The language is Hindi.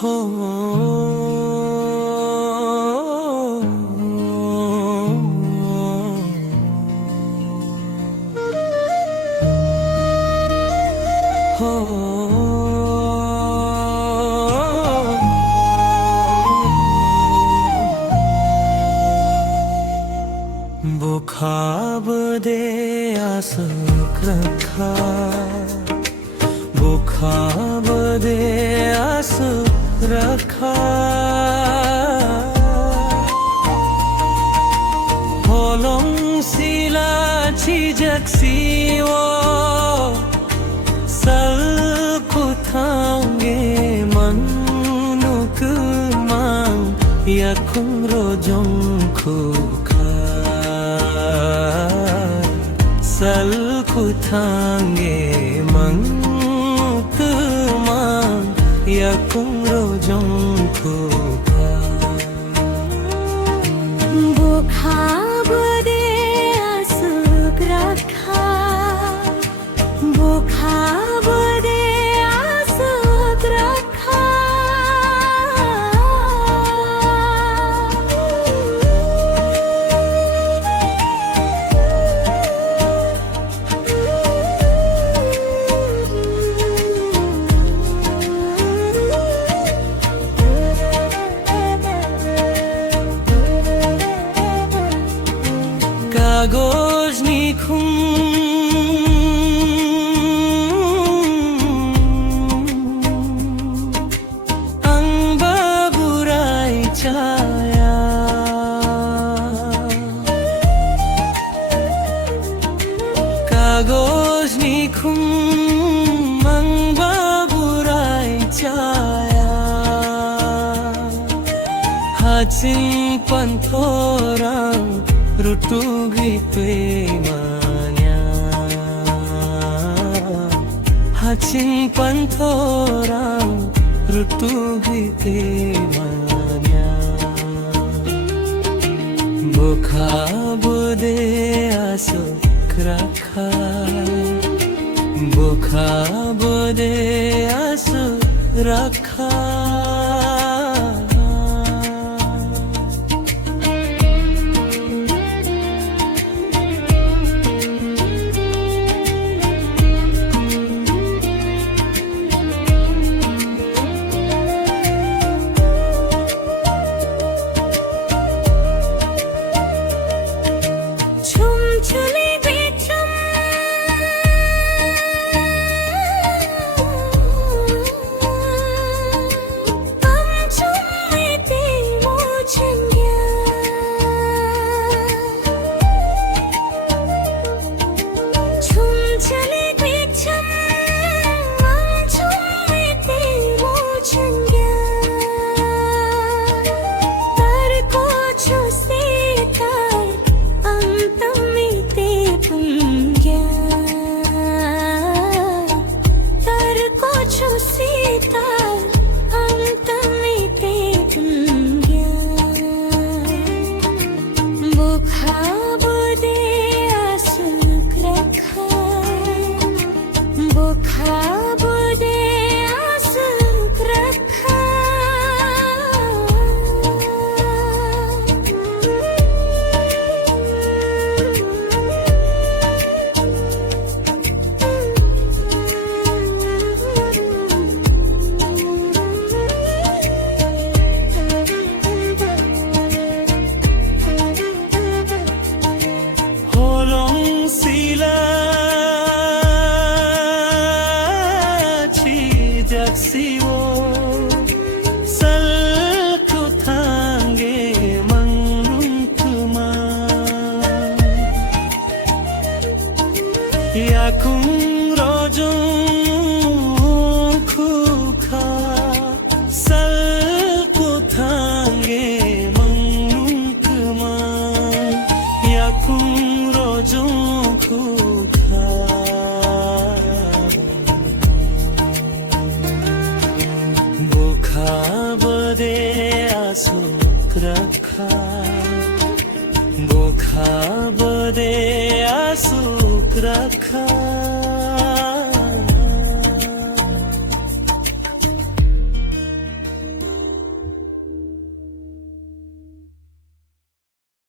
वो ख्वाब दे आसूक रखा, वो ख्वाब दे आसूक रखा। होलों सिला चिजक्सिवो salku thange manuk mang yakung rojong khuka salku thange manuk mang yakung rojong khuka वो ख्वाब दे आसूक रखा, वो ख्वाब दे आसूक रखा। कागजनि खुं आंबा बुराय चाया कागजनि खुं आंबा बुराय चाया हाचिं पंथोरां rutugi tuemanya hacing pantorang rutugi tuemanya bokhab de asuk rakha bokhab de asuk rakha yakung rojong khuka salku thange mangkuma yakung rojong khuka bokhab de asuk rakha bokhab de asuk rakha